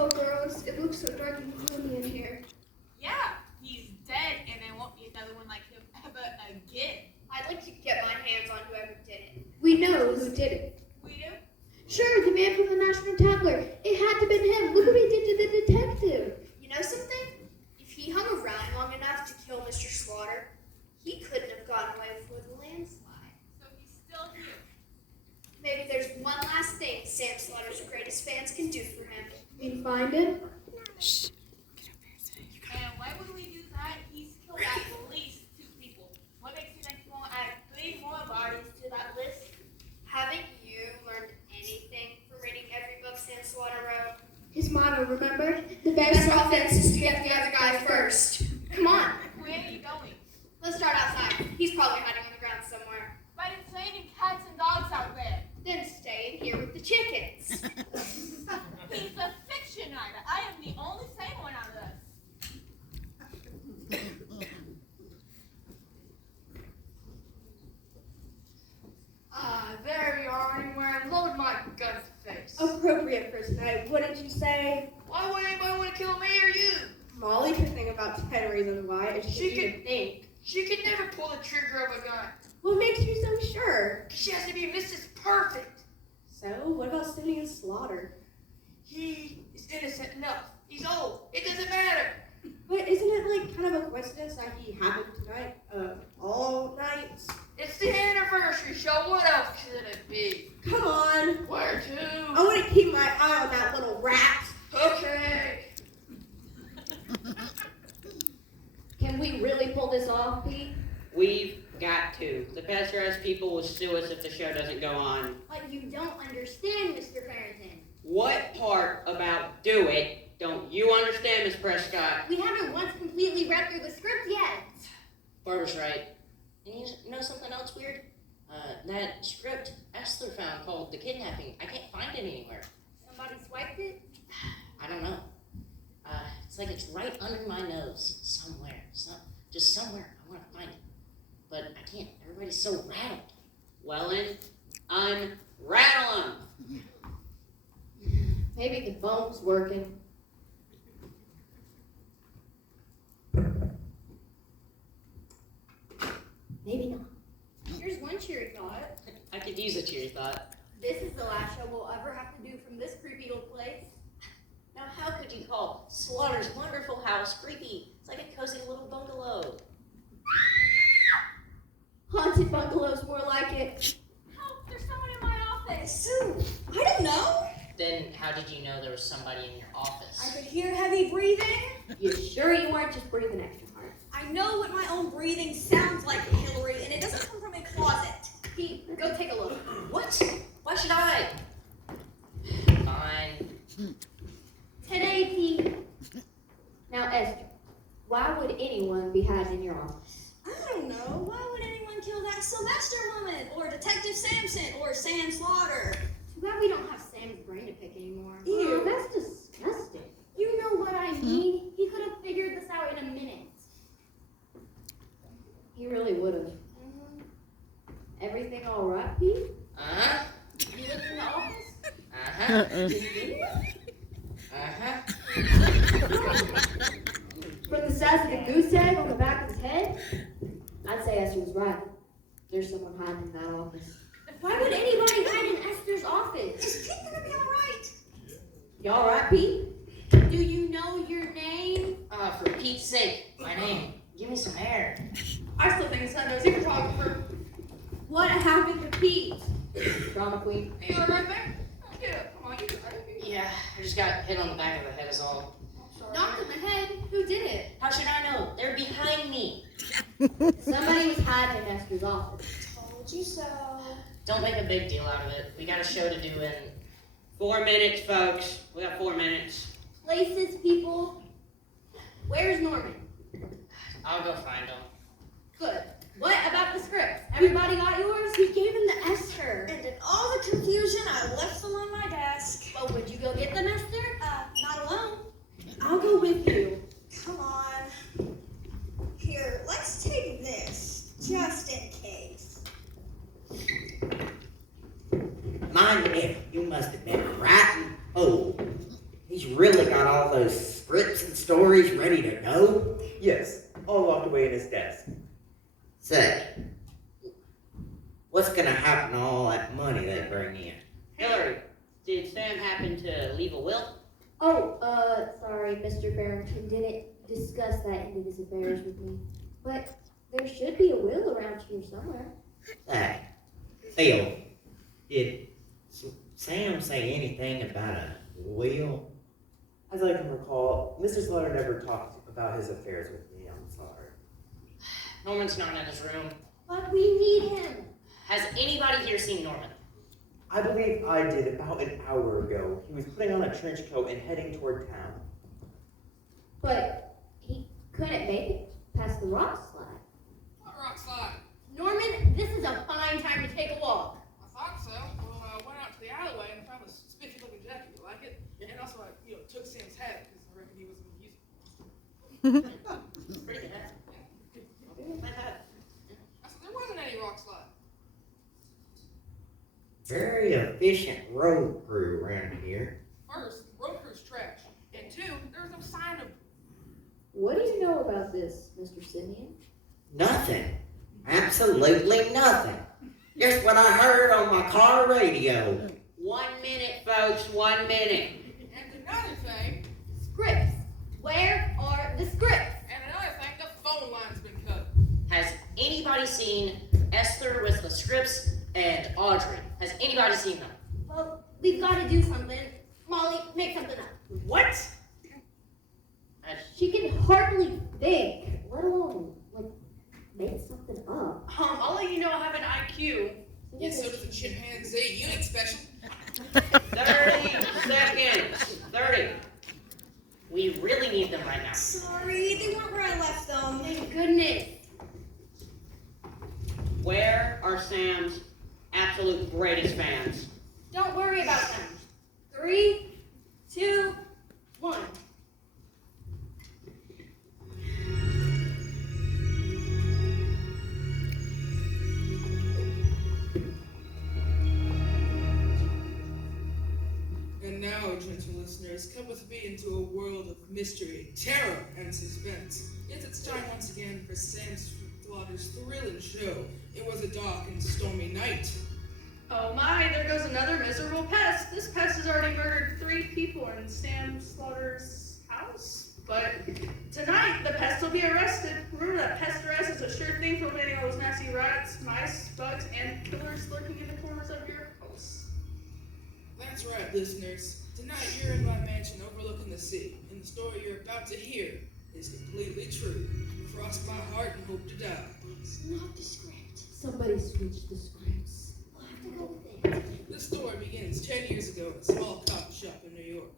Oh, girls, it looks so dark and gloomy in here. Yeah, he's dead, and there won't be another one like him ever again. I'd like to get my hands on whoever did it. We know who did it. We do? Sure, the man from the National Tattler. It had to have been him. Look what he did to the detective. You know something? If he hung around long enough to kill Mr. Slaughter, he couldn't have gotten away with the landslide. So he's still here. Maybe there's one last thing Sam Slaughter's greatest fans can do for him. We find him. And why would we do that? He's killed at least 2 people. What makes you think he won't add 3 more bodies to that list? Haven't you learned anything from reading every book Sam Slaughter wrote? His motto, remember? The Best best offense is to get the other guy first. Come on, Where are you going? let's start outside. He's probably hiding on the ground somewhere. But it's raining cats and dogs out there. Then stay in here with the chickens. He's a fiction writer. I am the only sane one out of us. There you are, anywhere and load my gun to the face. appropriate for tonight, wouldn't you say? Why would anybody want to kill me or you? Molly could think about 10 reasons why, and She she could- could think. She could never pull the trigger of a gun. What makes you so sure? She has to be Mrs. Perfect. So, what about Sidney and Slaughter? He is innocent enough. He's old. It doesn't matter. But isn't it like kind of a coincidence that he happened tonight, all nights? It's the anniversary show. What else could it be? Come on. Where I to? want to keep my eye on that little rat. Okay. Can we really pull this off, Pete? We've got to. The pasteurized people will sue us if the show doesn't go on. But you don't understand, Mr. Farrington. What part about do it don't you understand, Miss Prescott? We haven't once completely read through the script yet. Barbara's right. And you know something else weird? That script Esther found called The Kidnapping, I can't find it anywhere. Somebody swiped it? I don't know. It's like it's right under my nose somewhere. Just somewhere. I want to find it. But I can't. Everybody's so rattled. Wellen, unrattle 'em. Maybe the phone's working. Maybe not. Here's one cheery thought. I could use a cheery thought. This is the last show we'll ever have to do from this creepy old place. Now, how could you call Slaughter's wonderful house creepy? It's like a cozy little bungalow. Haunted bungalow's more like it. Help, there's someone in my office. Who? I don't know. Then how did you know there was somebody in your office? I could hear heavy breathing. You sure you weren't just breathing extra hard? I know what my own breathing sounds like, Hillary, and it doesn't come from a closet. Pete, go take a look. What? Why should I? Fine. Today, Pete. Now, Esther, why would anyone be hiding in your office? I don't know. Why would anyone kill that Sylvester woman, or Detective Sampson, or Sam Slaughter? Too bad we don't have Sam's brain to pick anymore. Ew, that's disgusting. You know what I mean. He could have figured this out in a minute. He really would have. Everything all right, Pete? Uh-huh. You live in the office? Uh-huh. Uh-huh. From the size of the goose egg on the back of his head, I'd say Esther was right. There's someone hiding in that office. Why would anybody hide in Esther's office? Is Pete gonna be alright? You all right, Pete? Do you know your name? For Pete's sake, my name. Give me some air. I still think it's not a secret photographer. What happened to Pete? Drama queen. You all right there? Yeah, come on, you got it. Yeah, I just got hit on the back of the head is all. Knocked in the head? Who did it? How should I know? They're behind me. Somebody was hiding in Esther's office. Told you so. Don't make a big deal out of it. We got a show to do in 4 minutes, folks. We got 4 minutes. Places, people. Where's Norman? I'll go find them. Good. What about the scripts? Everybody got yours? We gave them to Esther. And in all the confusion, I left them on my desk. But would you go get them, Esther? Not alone. I'll go with you. Come on. Here, let's take this, just in case. My nephew, you must have been right and old. He He's really got all those scripts and stories ready to go? Yes, all locked away in his desk. Say, what's gonna happen to all that money they bring in? Hillary, did Sam happen to leave a will? Oh, sorry, Mr. Barrington didn't discuss that into his affairs with me. But there should be a will around here somewhere. Say, Phil, did Sam say anything about a will? As I can recall, Mr. Slaughter never talked about his affairs with me. I'm sorry. Norman's not in his room. But we need him. Has anybody here seen Norman? I believe I did about an hour ago. He was putting on a trench coat and heading toward town. But he couldn't make it past the rock slide. What rock slide? Norman, this is a fine time to take a walk. I thought so. Well, I went out to the alleyway and found this spiffy looking jacket. You like it? And also, I took Sam's hat because I reckon he wasn't going to use it. Pretty good. I said, there wasn't any rock slide. Very efficient road crew around here. First, the road crew's trash. And two, there was no sign of. What do you know about this, Mr. Simeon? Nothing. Absolutely nothing. Just what I heard on my car radio. 1 minute, folks, 1 minute. And another thing, Scripts. Where are the scripts? the phone line's been cut. Has anybody seen Esther with the scripts and Audrey? Has anybody seen them? Well, we've got to do something. Molly, make something up. What? She can hardly think, let alone, make something up. I'll let you know I have an IQ. Yes, So does the chimpanzee unit special. 30 seconds. 30. We really need them right now. Sorry, they weren't where I left them. Thank goodness. Where are Sam's absolute greatest fans? Don't worry about them. 3, 2, 1. And now, gentle listeners, come with me into a world of mystery, terror, and suspense. Yes, it's time once again for Sam Slaughter's thrilling show. It was a dark and stormy night. Oh my, there goes another miserable pest. This pest has already murdered 3 people in Sam Slaughter's house. But tonight, the pest will be arrested. Remember that pest arrest is a sure thing for eliminating all those nasty rats, mice, bugs, and killers lurking in the corners of your house. That's right, listeners. Tonight you're in my mansion overlooking the sea, and the story you're about to hear is completely true. Cross my heart and hope to die. It's not the script. Somebody switched the scripts. We'll have to go with it. This story begins 10 years ago in a small coffee shop in New York.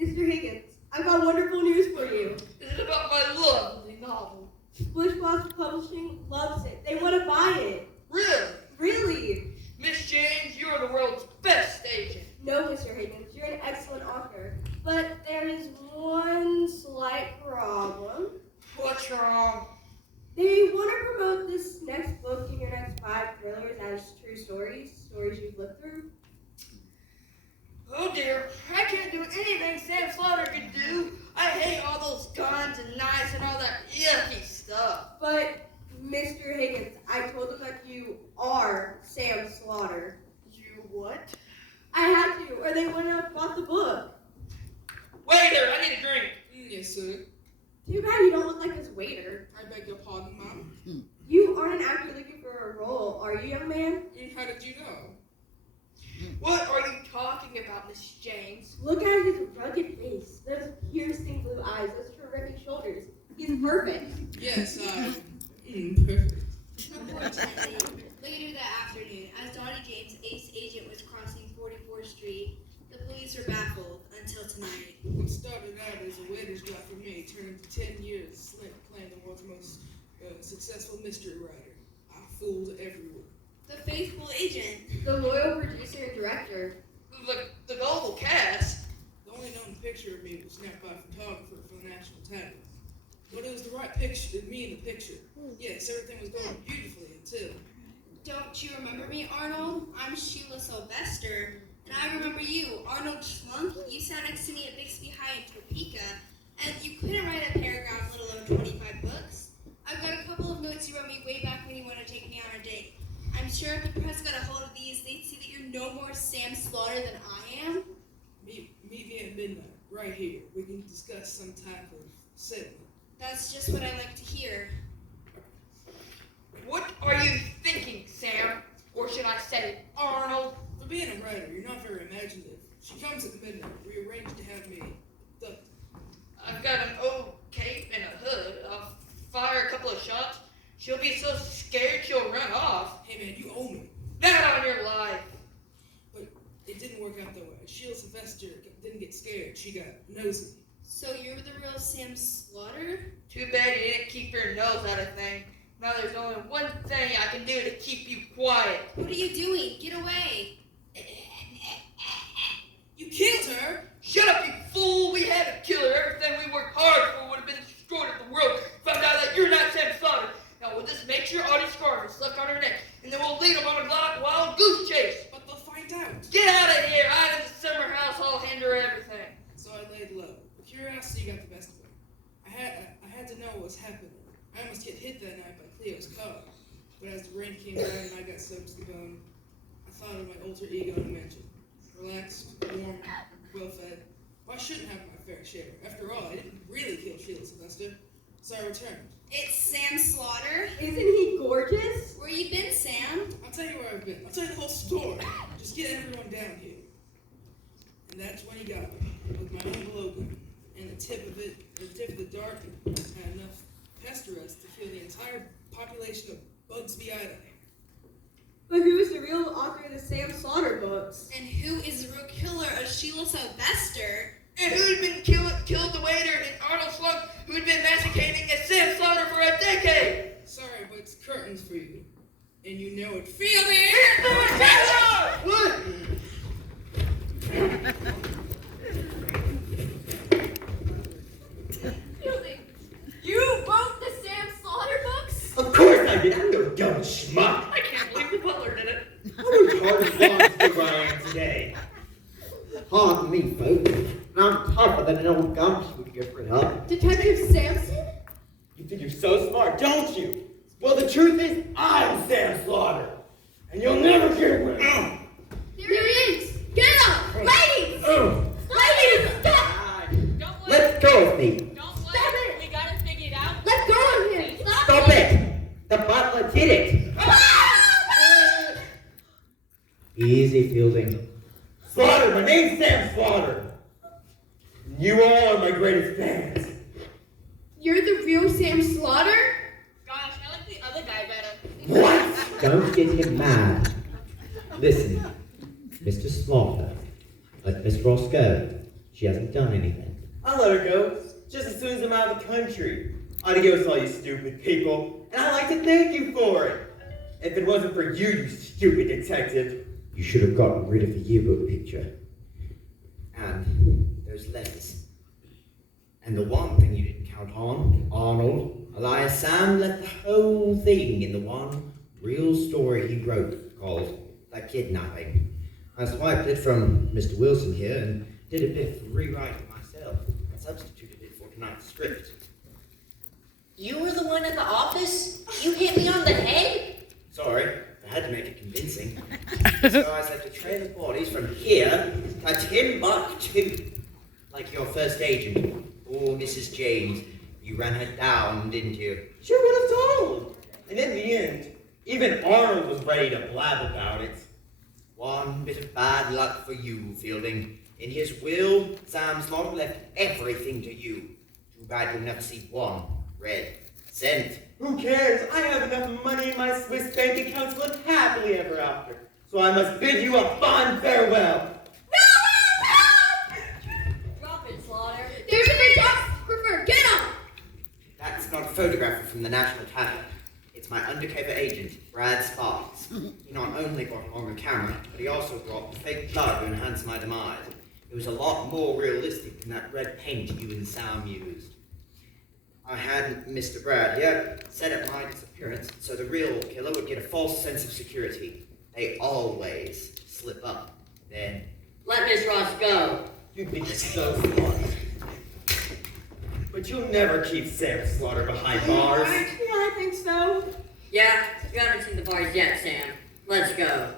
Mr. Higgins, I've got wonderful news for you. Is it about my lovely novel? Bushwalk Publishing loves it. They want to buy it. Really? Really? Miss James, you're the world's best agent. No, Mr. Higgins, you're an excellent author. But there is one slight problem. What's wrong? They want to promote this next book in your next 5 thrillers as true stories you've lived through. Oh dear, I can't do anything Sam Slaughter could do. I hate all those guns and knives and all that yucky stuff. But, Mr. Higgins, I told them that you are Sam Slaughter. You what? I had to, or they wouldn't have bought the book. Waiter, I need a drink. Yes, sir. Too bad you don't look like this waiter. I beg your pardon, ma'am. You aren't actually looking for a role, are you, young man? How did you know? What are you talking about, Miss James? Look at his rugged face, those piercing blue eyes, those terrific shoulders. He's perfect. Yes, perfect. Unfortunately, later that afternoon, as Dottie James' ace agent was crossing 44th Street, the police were baffled until tonight. What started out as a waiter's job for me turned into 10 years slint playing the world's most successful mystery writer. I fooled everyone. The faithful agent. The loyal producer and director. The global cast. The only known picture of me was snapped by a photographer for the National Times. But it was the right picture, me in the picture. Yes, everything was going beautifully until... Don't you remember me, Arnold? I'm Sheila Sylvester, and I remember you, Arnold Schlum. wrong. You sat next to me at Bixby High in Topeka, and you couldn't write a paragraph, let alone 25 books. I've got a couple of notes you wrote me way back when you wanted to take me on a date. I'm sure if the press got a hold of these, they'd see that you're no more Sam Slaughter than I am. Meet me at midnight, right here. We can discuss some type of settlement. That's just what I like to hear. What are you thinking, Sam? Or should I say, Arnold? For being a writer, you're not very imaginative. She comes at midnight. We arranged to have me abducted. I've got an old cape and a hood. I'll fire a couple of shots. She'll be so scared she'll run off. Hey man, you owe me. Not on your life. But it didn't work out that way. Sheila Sylvester didn't get scared. She got nosy. So you're the real Sam Slaughter? Too bad you didn't keep your nose out of thing. Now there's only one thing I can do to keep you quiet. What are you doing? Get away. You killed her? Shut up, you fool! We had to kill her. Everything we worked hard for would have been destroyed if the world found out that you're not Sam Slaughter. Now we'll just make sure Audie Scarver is stuck on her neck, and then we'll lead them on a wild goose chase. But they'll find out. Get out of here! Out of the summer house, I'll hand her everything. So I laid low. Curiosity got the best of me. I had to know what was happening. I almost get hit that night by Cleo's car. But as the rain came down and I got soaked to the bone, I thought of my alter ego in a mansion. Relaxed, warm, well-fed. Why shouldn't have my fair share? After all, I didn't really kill Sheila Sylvester. So I returned. It's Sam Slaughter. Isn't he gorgeous? Where you been, Sam? I'll tell you where I've been. I'll tell you the whole story. Just get everyone down here. And that's when he got me, with my envelope gun. And the tip of the dart had enough pest arrest to kill the entire population of Bugsby, Idaho. But who's the real author of the Sam Slaughter books? And who is the real killer of Sheila Sylvester? And who'd been killed the waiter and Arnold Slug, who'd been massacring at Sam Slaughter for a decade? Sorry, but it's curtains for you. And you know it. Feel me! What? You wrote the Sam Slaughter books? Of course I did. I'm no dumb schmuck. I can't believe the butler did it. I worked hard as long as where I am today. Pardon me, folks. I'm tougher than an old gumshoe to get rid of. Detective Sampson? You think you're so smart, don't you? Well, the truth is, I'm Sam Slaughter. And you'll never get rid of him. Here he is! Get up! Ladies! Oh, Ladies! Stop! let go of me. Stop it! We got it figured out. Let go of him! Stop it. The butler did it. Easy, Fielding. Slaughter, my name's Sam Slaughter. You all are my greatest fans. You're the real Sam Slaughter? Gosh, I like the other guy better. What? Don't get him mad. Listen, Mr. Slaughter, let Miss Ross go. She hasn't done anything. I'll let her go, just as soon as I'm out of the country. Adios, all you stupid people, and I'd like to thank you for it. If it wasn't for you, you stupid detective. You should have gotten rid of the yearbook picture. And those letters. And the one thing you didn't count on, Arnold, Elias Sam left the whole thing in the one real story he wrote called The Kidnapping. I swiped it from Mr. Wilson here and did a bit of rewriting myself. I substituted it for tonight's script. You were the one in the office? You hit me on the head? Sorry, I had to make it convincing. So I had to train the bodies from here to Timbuktu. Like your first agent. Oh, Mrs. James. You ran her down, didn't you? Sure would have told. And in the end, even Arnold was ready to blab about it. One bit of bad luck for you, Fielding. In his will, Sam Slaughter left everything to you. Too bad you'll never see one red cent. Who cares? I have enough money in my Swiss bank account to live happily ever after. So I must bid you a fond farewell. Drop it, Slaughter. There's a photographer! Get him! That's not a photographer from the National Tavern. It's my undercover agent, Brad Sparks. He not only brought along a camera, but he also brought fake blood to enhance my demise. It was a lot more realistic than that red paint you and Sam used. I had Mr. Brad here set up my disappearance so the real killer would get a false sense of security. They always slip up. Then, Let Miss Ross go. You think you're so smart. But you'll never keep Sam Slaughter behind bars. Yeah, I think so. Yeah, you haven't seen the bars yet, Sam. Let's go.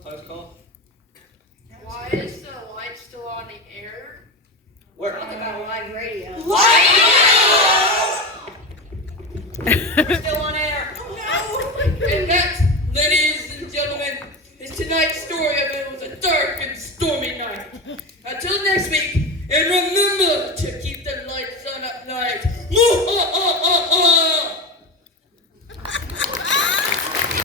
Close call. Why is the light still on the air? Where? Talk about live radio. Still on air. Oh no! And that, ladies and gentlemen, is tonight's